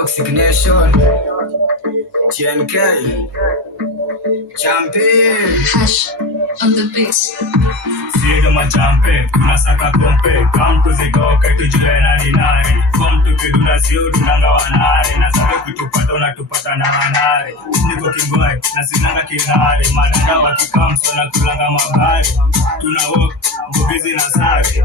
Toxic Nation, TNK, Champion, Hash on the beat. Siega machampe, tunasaka kompe. Come to the go, tujue nani nani. Come to kiduna sio tunanga wanare. Na sabe kutupata unatupata na wanare. Niko kingoi, na sinanga kinare. Madanga wakikamso na kulanga mabari. Tuna walk, mbugizi na sare.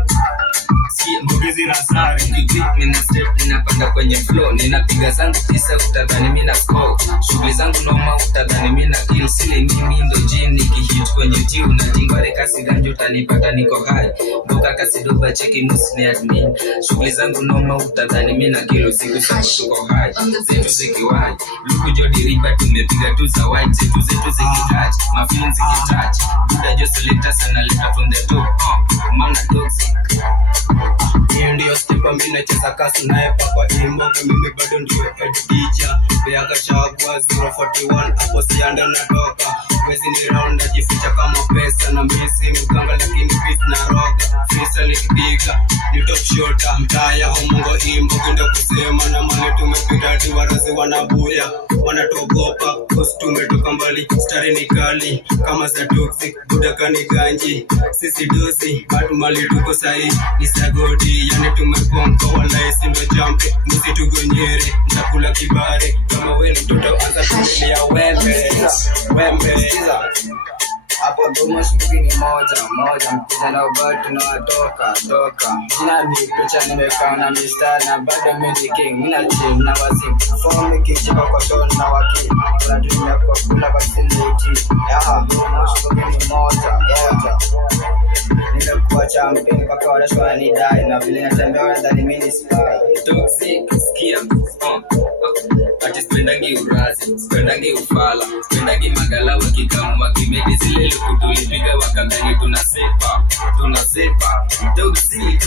Mbugizi na sare. Kigwip mina step, ninapanda kwenye flow. Ninapiga zangu tisa utadhani mina score. Shughuli zangu noma utadhani mina kill. Sili mimi ndo gym nikihit kwenye tiu. Na tingware kasi ganjo utanipata niko high. Mboka kasi doba cheki nusu ni admin. Shughuli zangu noma utadhani mina kill. Siku saku tuko high, zetu zikiwai. Luku jodi riba tumepiga tu za white. Zetu zikitouch, my feelings zikitouch. Buda jo selector sana leta from the top. Mana toxic. Hiyo ndiyo stepa mina cheza kasi naepa kwa imboga. Mimi bado ndiyo head teacher. Beaka chagua 041 hapo sianda natoka. Wezi ni round najificha kama pesa. Na misi mkanga lakini beat na roga. Freestyle likipiga ni top shota. Mtaya homungo imboga ndo kusema. Na mane tumepita hadi warazi wanabuya. Wanatogopa kosi tumetoka mbali. Stari ni kali kama za toxic. Budaka ni ganji sisi dosi. Batu mali tuko sahi nisagodi. Yani tumeponka wala isindo champe. Musi tugonyere ntakula kibare. Kama we ni mtoto anza kumilia wembe. Wembe hapa goma shughuli ni moja mpita na ubatu na watoka jina ni picha nimekaa na mistari na bado mimi king mina team na wazim form kijipa kwa tone na waki tunatumia kwa kula kwa siliti ya goma shughuli ni moja nimekuwa champion mpaka wanashwa ni dai na vile natembea wanadhani mimi spy Toxic, skia, ati spendangi urazi, spendangi ufala, spendangi magala wakikamu wakimedi zile luku tulipiga wakadhani tunasepa. Toxic.